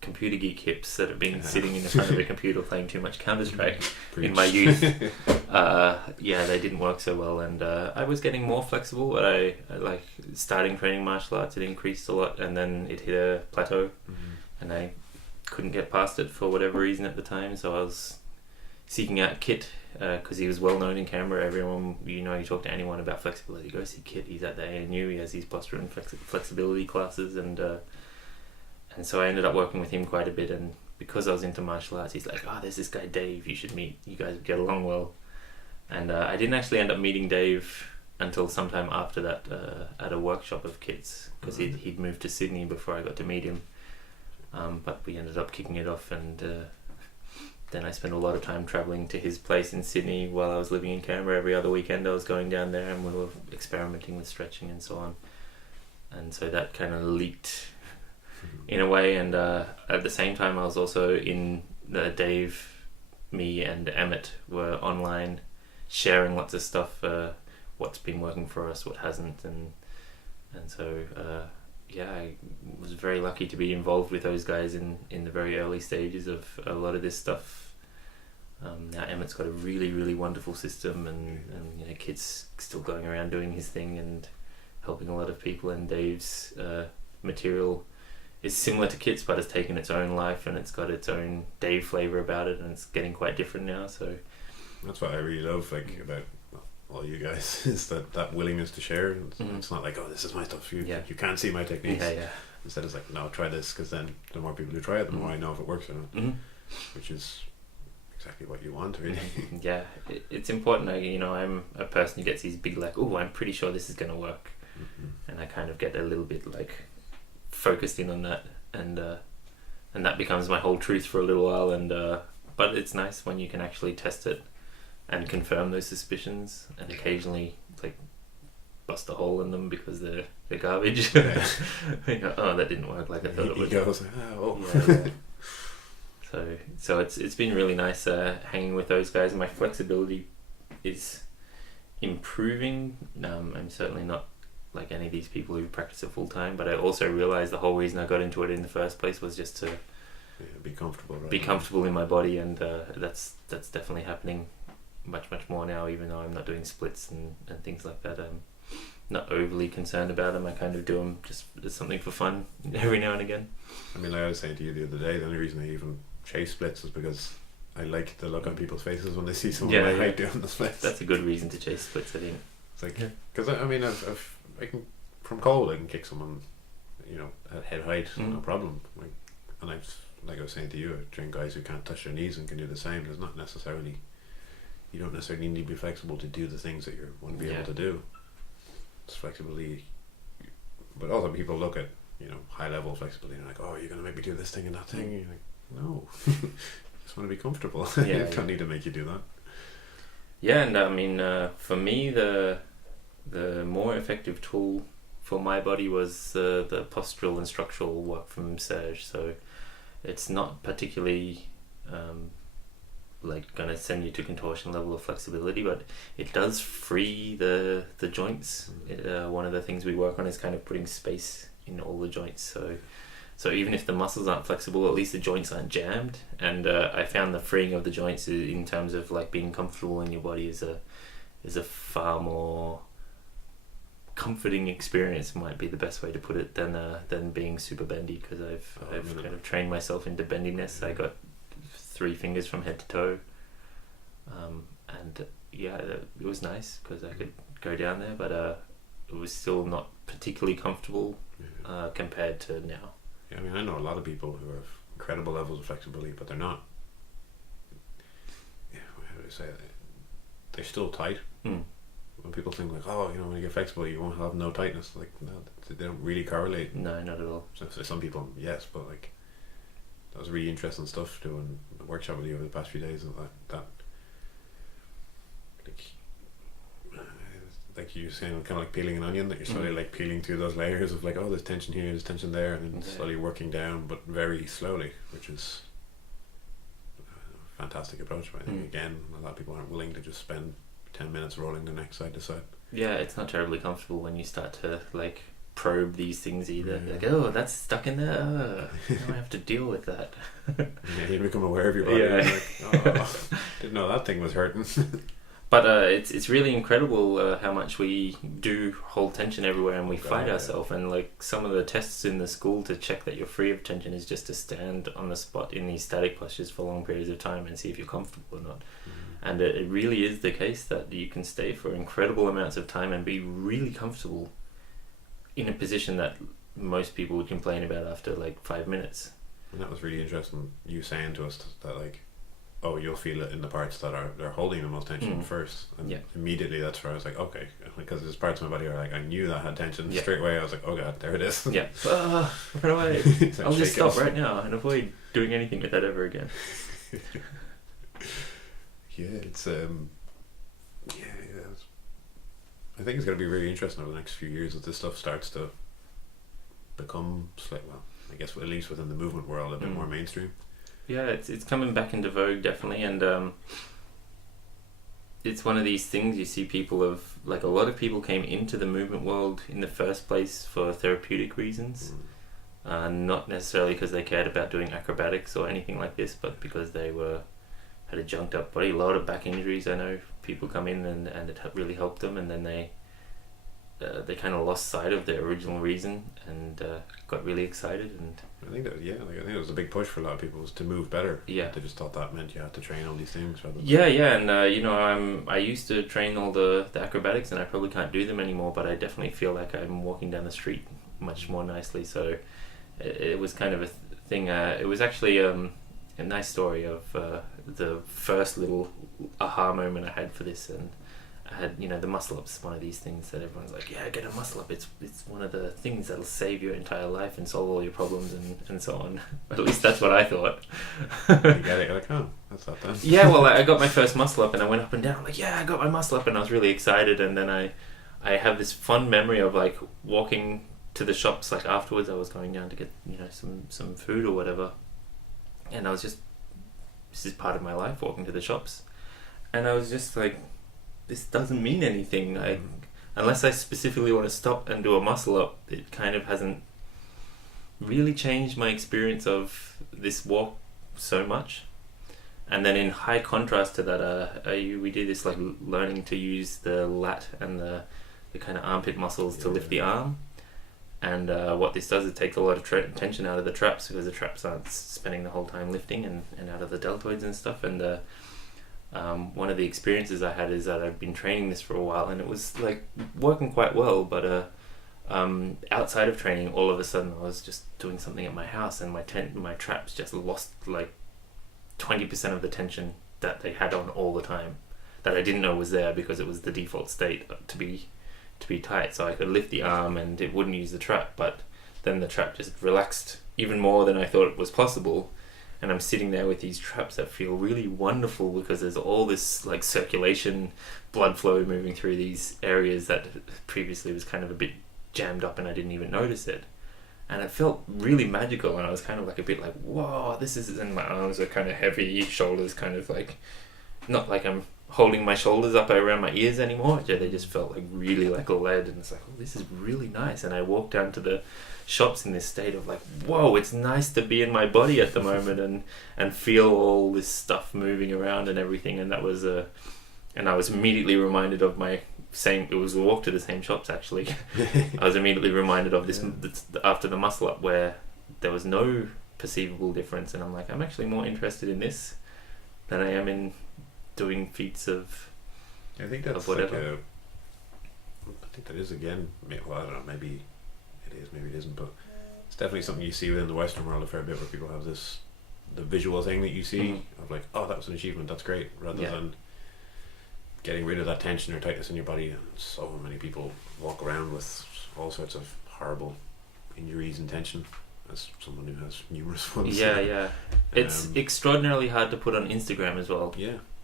computer geek hips that have been sitting in front of a computer playing too much Counter-Strike in my youth. They didn't work so well, and I was getting more flexible, but I like starting training martial arts, it increased a lot, and then it hit a plateau, and I couldn't get past it for whatever reason at the time, so I was seeking out Kit, because he was well known in Canberra. Everyone, you talk to anyone about flexibility, go see Kit, he's at the ANU, he has these posture and flexibility classes, and so I ended up working with him quite a bit, and because I was into martial arts, he's like, oh, there's this guy Dave, you should meet, you guys would get along well. And I didn't actually end up meeting Dave until sometime after that, at a workshop of Kit's, because he'd moved to Sydney before I got to meet him, but we ended up kicking it off, and then I spent a lot of time travelling to his place in Sydney while I was living in Canberra. Every other weekend I was going down there, and we were experimenting with stretching and so on, and so that kind of leaked in a way. And at the same time I was also in Dave, me and Emmett were online sharing lots of stuff, what's been working for us, what hasn't, and so I was very lucky to be involved with those guys in the very early stages of a lot of this stuff. Now Emmett's got a really, really wonderful system, and Kit's still going around doing his thing and helping a lot of people, and Dave's material is similar to Kit's, but it's taken its own life, and it's got its own Dave flavour about it, and it's getting quite different now. So that's what I really love about all you guys, is that willingness to share. It's not like, oh, this is my stuff, you can't see my techniques. Instead it's like, no, try this, because then the more people who try it, the more I know if it works or not, which is exactly what you want, really. It's important. I'm a person who gets these big like, oh, I'm pretty sure this is going to work, and I kind of get a little bit like focused in on that, and that becomes my whole truth for a little while, and but it's nice when you can actually test it and confirm those suspicions, and occasionally like bust a hole in them because they're garbage. Oh, that didn't work like I thought it would. Goes, So it's been really nice hanging with those guys, and my flexibility is improving. I'm certainly not like any of these people who practice it full time, but I also realized the whole reason I got into it in the first place was just to be comfortable, right? Be comfortable in my body, and that's definitely happening much more now, even though I'm not doing splits and things like that. I'm not overly concerned about them. I kind of do them just as something for fun every now and again. I mean, like I was saying to you the other day, the only reason I even chase splits is because I like the look on people's faces when they see someone my height doing the splits. That's a good reason to chase splits, I think. It's like, because I mean, I can, from cold, I can kick someone, at head height, no problem. And like I was saying to you, I train guys who can't touch their knees and can do the same. You don't necessarily need to be flexible to do the things that you want to be able to do. It's flexibility, but also people look at high level flexibility. And you're like, oh, you're going to make me do this thing and that thing. And you're like, no, just want to be comfortable. Yeah, I don't need to make you do that. Yeah, and I mean, for me, the more effective tool for my body was the postural and structural work from Serge. So it's not particularly like going to send you to contortion level of flexibility, but it does free the joints. One of the things we work on is kind of putting space in all the joints. So even if the muscles aren't flexible, at least the joints aren't jammed. And I found the freeing of the joints in terms of like being comfortable in your body is a far more comforting experience, might be the best way to put it, than being super bendy, because I've kind of trained myself into bendiness. I got 3 fingers from head to toe, and yeah, it was nice because I could go down there, but it was still not particularly comfortable compared to now. Yeah, I mean, I know a lot of people who have incredible levels of flexibility, but they're not. Yeah, how do I say it? They're still tight. When people think like, oh, when you get flexible, you won't have no tightness. Like, no, they don't really correlate. No, not at all. So some people, yes, but like, that was really interesting stuff doing a workshop with you over the past few days, and that like you were saying, kind of like peeling an onion, that you're slowly like peeling through those layers of like, oh, there's tension here, there's tension there, and then slowly working down, but very slowly, which is a fantastic approach. But I think again, a lot of people aren't willing to just spend 10 minutes rolling the neck side to side. Yeah, it's not terribly comfortable when you start to like probe these things either. Like, oh, that's stuck in there. Now I have to deal with that. You become aware of your body. Yeah. Like, oh, didn't know that thing was hurting. But it's really incredible how much we do hold tension everywhere, and we fight ourselves. And like some of the tests in the school to check that you're free of tension is just to stand on the spot in these static postures for long periods of time and see if you're comfortable or not. And it really is the case that you can stay for incredible amounts of time and be really comfortable in a position that most people would complain about after like 5 minutes. And that was really interesting, you saying to us that like, oh, you'll feel it in the parts that they're holding the most tension first. And immediately that's where I was like, okay, because there's parts of my body where like I knew that had tension straight away. I was like, oh god, there it is. Yeah. Run away. Like, I'll just stop right now and avoid doing anything with that ever again. Yeah, it's I think it's going to be very interesting over the next few years as this stuff starts to become I guess at least within the movement world a bit more mainstream. Yeah, it's coming back into vogue, definitely, and it's one of these things you see people a lot of people came into the movement world in the first place for therapeutic reasons, not necessarily because they cared about doing acrobatics or anything like this, but because they had a junked up body, a lot of back injuries. I know people come in and it really helped them, and then they kind of lost sight of their original reason and got really excited. And I think I think it was a big push for a lot of people was to move better. Yeah, they just thought that meant you had to train all these things. Rather than and I used to train all the acrobatics, and I probably can't do them anymore. But I definitely feel like I'm walking down the street much more nicely. So it was kind of a thing. It was actually a nice story of the first little aha moment I had for this, and I had the muscle up's one of these things that everyone's like, yeah, get a muscle up, it's one of the things that'll save your entire life and solve all your problems and so on. At least that's what I thought. You get it, you're like, oh, that's not done. Yeah, well, I got my first muscle up and I went up and down, like, yeah, I got my muscle up, and I was really excited. And then I have this fond memory of like walking to the shops, like afterwards I was going down to get some food or whatever, and I was just, this is part of my life, walking to the shops, and I was just like, this doesn't mean anything. Unless I specifically want to stop and do a muscle up, it kind of hasn't really changed my experience of this walk so much. And then in high contrast to that, we do this like learning to use the lat and the kind of armpit muscles to lift the arm. And what this does, it takes a lot of tension out of the traps, because the traps aren't spending the whole time lifting, and out of the deltoids and stuff. And one of the experiences I had is that I've been training this for a while, and it was like working quite well, but outside of training, all of a sudden I was just doing something at my house, and my traps just lost like 20% of the tension that they had on all the time, that I didn't know was there because it was the default state to be tight. So I could lift the arm and it wouldn't use the trap, but then the trap just relaxed even more than I thought it was possible. And I'm sitting there with these traps that feel really wonderful because there's all this like circulation, blood flow moving through these areas that previously was kind of a bit jammed up and I didn't even notice it. And it felt really magical, and I was kind of like a bit like, whoa, this is, and my arms are kind of heavy, shoulders kind of like, not like I'm holding my shoulders up around my ears anymore. Yeah, they just felt like really like lead, and it's like, oh, this is really nice. And I walked down to the shops in this state of like, whoa, it's nice to be in my body at the moment and feel all this stuff moving around and everything. And that was and I was immediately reminded of my it was a walk to the same shops actually. I was immediately reminded of this after the muscle up where there was no perceivable difference, and I'm like, I'm actually more interested in this than I am in doing feats of I think that's whatever. I think that is again, well, I don't know, maybe it is, maybe it isn't, but it's definitely something you see within the Western world a fair bit, where people have the visual thing that you see of like, oh, that was an achievement, that's great, rather than getting rid of that tension or tightness in your body. And so many people walk around with all sorts of horrible injuries and tension, as someone who has numerous ones. It's extraordinarily hard to put on Instagram as well.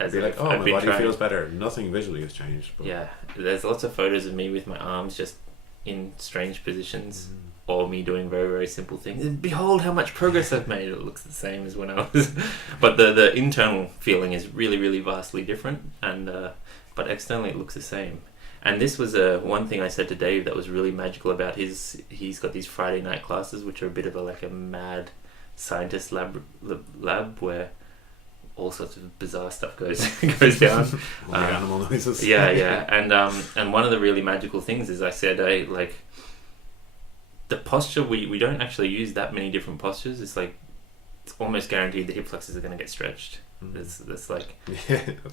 As you're like, oh, my body feels better. Nothing visually has changed, but there's lots of photos of me with my arms just in strange positions, or me doing very, very simple things, and behold how much progress I've made. It looks the same as when I was but the internal feeling is really, really vastly different, and but externally it looks the same. And this was one thing I said to Dave that was really magical about he's got these Friday night classes, which are a bit of a mad scientist lab where all sorts of bizarre stuff goes down. Animal noises. And one of the really magical things is I said the posture, we don't actually use that many different postures. It's like it's almost guaranteed the hip flexors are going to get stretched. It's like,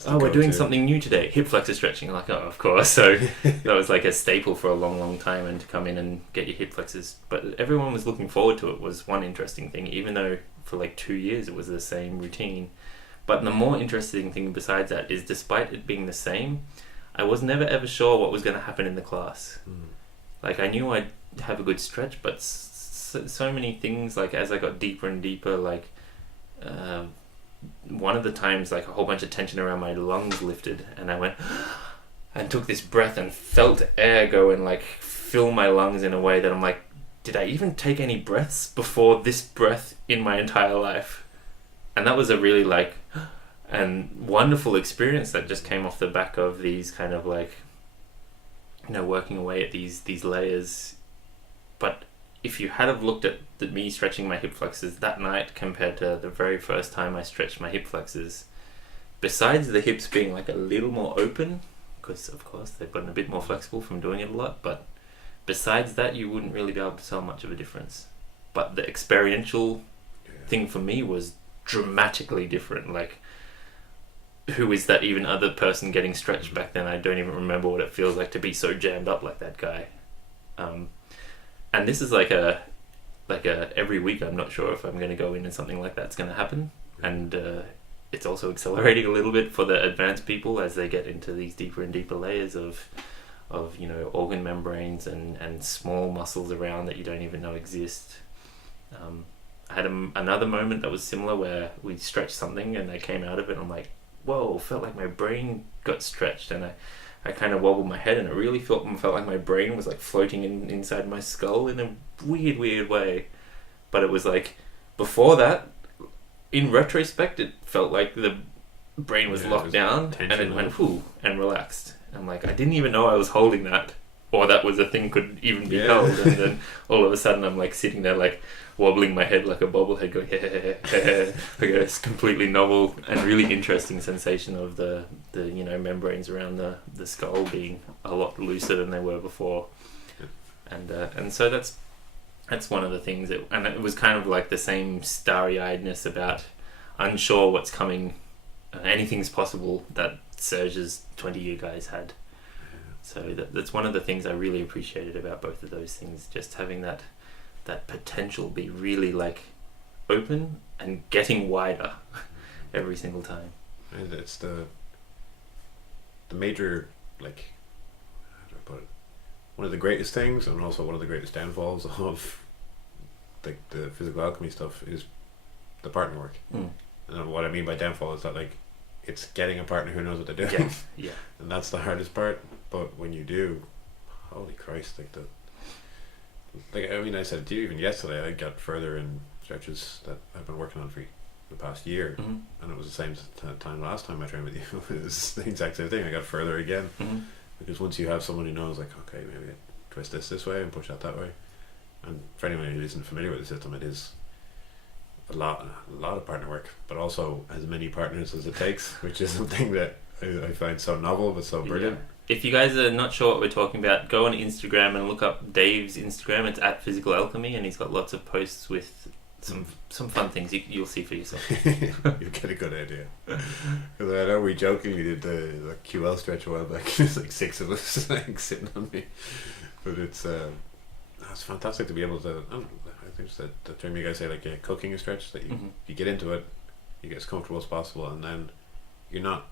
we're doing something new today, hip flexor stretching. I'm like, oh, of course. So that was like a staple for a long, long time, and to come in and get your hip flexors. But everyone was looking forward to it was one interesting thing, even though for like 2 years it was the same routine. But the more interesting thing besides that is, despite it being the same, I was never ever sure what was going to happen in the class. Like I knew I'd have a good stretch, but so many things, like as I got deeper and deeper, like one of the times, like a whole bunch of tension around my lungs lifted, and I went and took this breath and felt air go and like fill my lungs in a way that I'm like, did I even take any breaths before this breath in my entire life? And that was a really and wonderful experience that just came off the back of these kind of working away at these layers. But if you had have looked at me stretching my hip flexors that night compared to the very first time I stretched my hip flexors, besides the hips being like a little more open, because of course they've gotten a bit more flexible from doing it a lot, but besides that you wouldn't really be able to tell much of a difference. But the experiential thing for me was dramatically different. Like, who is that even other person getting stretched back then? I don't even remember what it feels like to be so jammed up like that guy. And this is like a every week I'm not sure if I'm going to go in and something like that's going to happen. And it's also accelerating a little bit for the advanced people as they get into these deeper and deeper layers of organ membranes and small muscles around that you don't even know exist. I had another moment that was similar where we stretched something and I came out of it and I'm like, whoa, felt like my brain got stretched, and I kind of wobbled my head, and it really felt like my brain was like floating inside my skull in a weird way. But it was like, before that, in retrospect, it felt like the brain was locked down and it went whoo and relaxed. I'm like, I didn't even know I was holding that, or that was a thing could even be held. And then all of a sudden I'm like sitting there like wobbling my head like a bobblehead, going like a completely novel and really interesting sensation of the membranes around the skull being a lot looser than they were before. And so that's one of the things and it was kind of like the same starry-eyedness about unsure what's coming, anything's possible, that Serge's 20-year guys had. So that's one of the things I really appreciated about both of those things, just having that potential be really like open and getting wider every single time. And it's the major, like, how do I put it, one of the greatest things and also one of the greatest downfalls of the physical alchemy stuff is the partner work. And what I mean by downfall is that like it's getting a partner who knows what they're doing. Yeah. And that's the hardest part. But when you do, holy Christ, I said to you even yesterday, I got further in stretches that I've been working on for the past year, and it was the same time last time I trained with you. It was the exact same thing. I got further again, because once you have someone who knows, like, okay, maybe twist this way and push that way, and for anyone who isn't familiar with the system, it is a lot of partner work, but also as many partners as it takes, which is something that I find so novel but so brilliant. If you guys are not sure what we're talking about, go on Instagram and look up Dave's Instagram. It's at Physical Alchemy, and he's got lots of posts with some fun things you'll see for yourself. You'll get a good idea. Because I know we jokingly did the QL stretch a while back. There's like 6 of us like sitting on me, but it's fantastic to be able to. I think it's the term you guys say, like cooking a stretch, that you get into it, you get as comfortable as possible, and then you're not.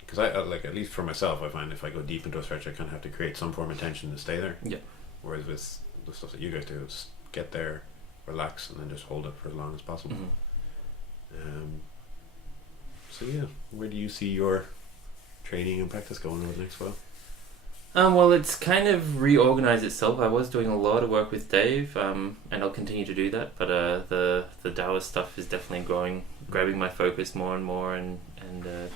Because I like, at least for myself, I find if I go deep into a stretch, I kind of have to create some form of tension to stay there. Yeah. Whereas with the stuff that you guys do, it's get there, relax, and then just hold it for as long as possible. So yeah, where do you see your training and practice going over the next while? Well, it's kind of reorganized itself. I was doing a lot of work with Dave, and I'll continue to do that. But the Daoist stuff is definitely grabbing my focus more and more. And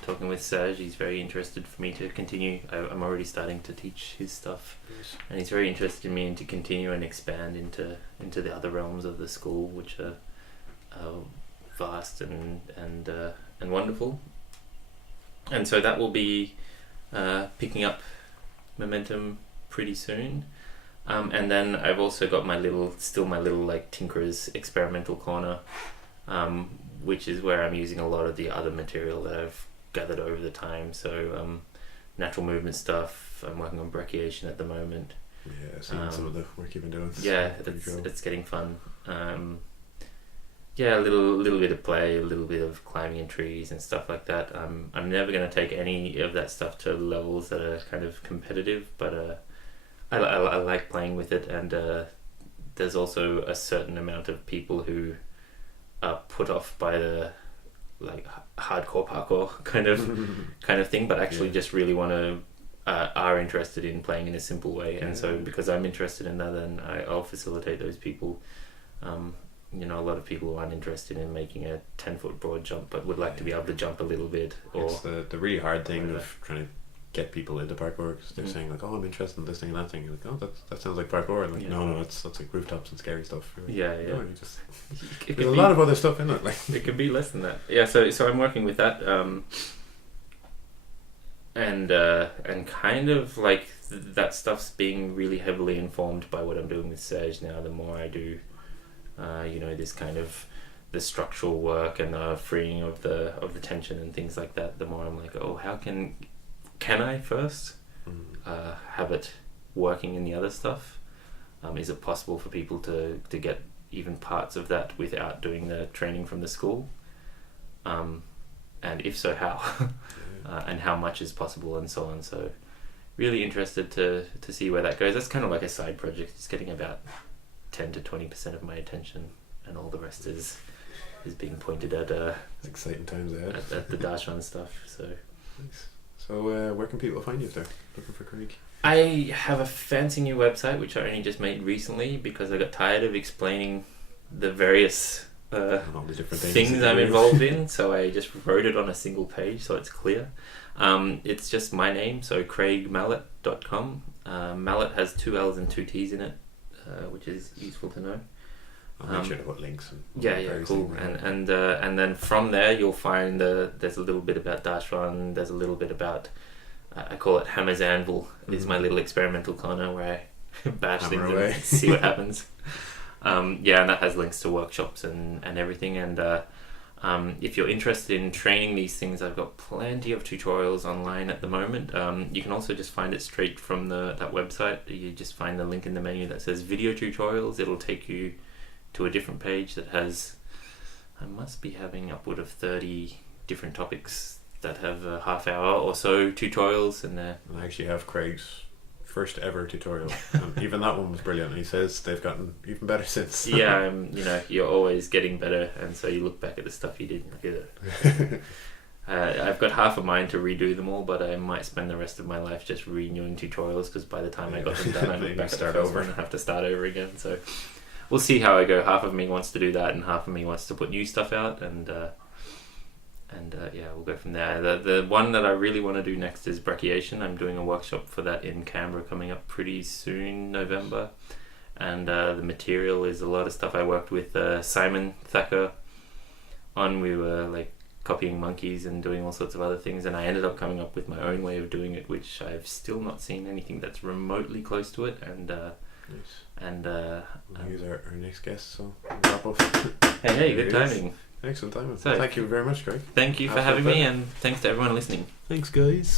talking with Serge, he's very interested for me to continue. I'm already starting to teach his stuff, and he's very interested in me to continue and expand into the other realms of the school, which are vast and wonderful. And so that will be picking up momentum pretty soon, and then I've also got my little like Tinkerer's experimental corner, which is where I'm using a lot of the other material that I've gathered over the time. So natural movement stuff. I'm working on brachiation at the moment. Yeah, I've seen some of the work you've been doing. Yeah, it's getting fun. Yeah, a little bit of play, a little bit of climbing in trees and stuff like that. I'm never going to take any of that stuff to levels that are kind of competitive, but I like playing with it, and there's also a certain amount of people who are put off by the like hardcore parkour kind of thing, but actually just really want to are interested in playing in a simple way, and so because I'm interested in that, then I'll facilitate those people. A lot of people who aren't interested in making a 10-foot broad jump but would like to be able to jump a little bit. Or it's the really hard thing of trying to get people into parkour, because they're saying like, oh, I'm interested in this thing and that thing. You're like, oh, that sounds like parkour. And like, no, that's like rooftops and scary stuff. Like, no, there's a lot of other stuff in it. Like it could be less than that. Yeah, so I'm working with that, and kind of like that stuff's being really heavily informed by what I'm doing with Serge now. The more I do this kind of the structural work and the freeing of the tension and things like that, the more I'm like, oh, how can I first have it working in the other stuff? Is it possible for people to get even parts of that without doing the training from the school? And if so, how? And how much is possible, and so on. So really interested to see where that goes. That's kind of like a side project. It's getting about 10 to 20% of my attention, and all the rest is being pointed at exciting times ahead at the Da Xuan stuff. So nice. So where can people find you if they're looking for Craig? I have a fancy new website which I only just made recently because I got tired of explaining the various all the different things I'm involved in, so I just wrote it on a single page so it's clear. It's just my name, so craigmallet.com. Mallet has 2 L's and 2 T's in it, which is useful to know. I'll make sure to put links. Cool. And then from there you'll find there's a little bit about Da Xuan, there's a little bit about I call it Hammer's Anvil. It's my little experimental corner where I bash things and see what happens. And that has links to workshops and everything. And if you're interested in training these things, I've got plenty of tutorials online at the moment. You can also just find it straight from that website. You just find the link in the menu that says video tutorials. It'll take you to a different page that has, I must be having upward of 30 different topics that have a half hour or so tutorials, and I actually have Craig's first ever tutorial, and even that one was brilliant. And he says they've gotten even better since. Yeah, you're always getting better, and so you look back at the stuff you did and go, I've got half a mind to redo them all, but I might spend the rest of my life just renewing tutorials, because by the time I got them done, I look back start at over and have to start over again. So we'll see how I go. Half of me wants to do that, and half of me wants to put new stuff out, and yeah, we'll go from there. The one that I really want to do next is brachiation. I'm doing a workshop for that in Canberra coming up pretty soon, November, and the material is a lot of stuff I worked with Simon Thacker on. We were like copying monkeys and doing all sorts of other things, and I ended up coming up with my own way of doing it, which I've still not seen anything that's remotely close to it. And he's our next guest, so wrap up. Hey, good timing. Excellent timing. So, thank you very much, Craig. Thank you for having me, and thanks to everyone listening. Thanks, guys.